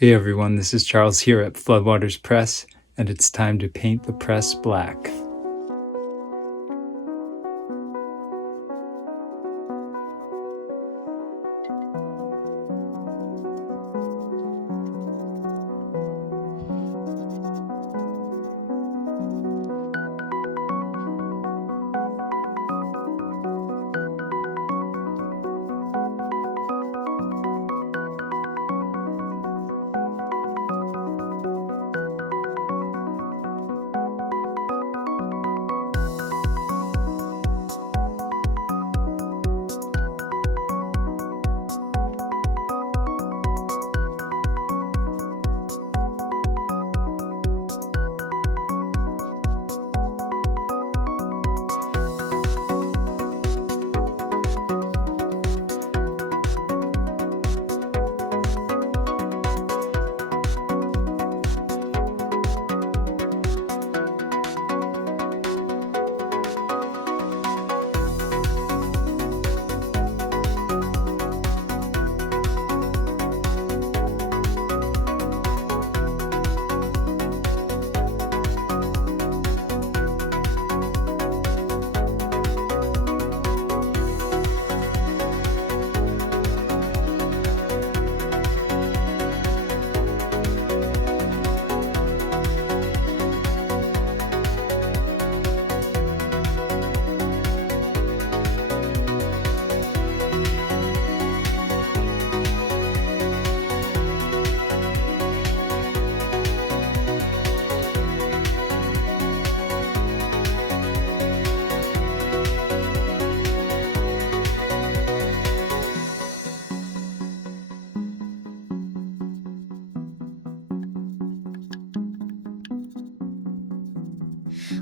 Hey everyone, this is Charles here at Floodwaters Press, and it's time to paint the press black.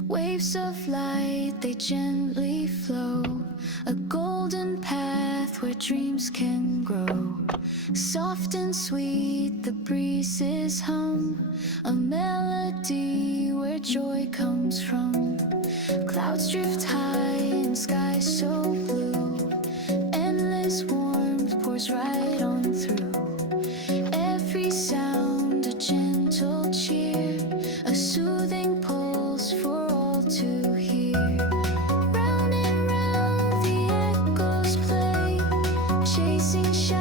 Waves of light, they gently flow, a golden path where dreams can grow. Soft and sweet, the breezes hum, a melody where joy comes from. Clouds drift high and sky so blue, endless warmth pours right on through. Every sound a gentle cheer, a soothing pulse for all to hear. Round and round the echoes play, chasing shadows.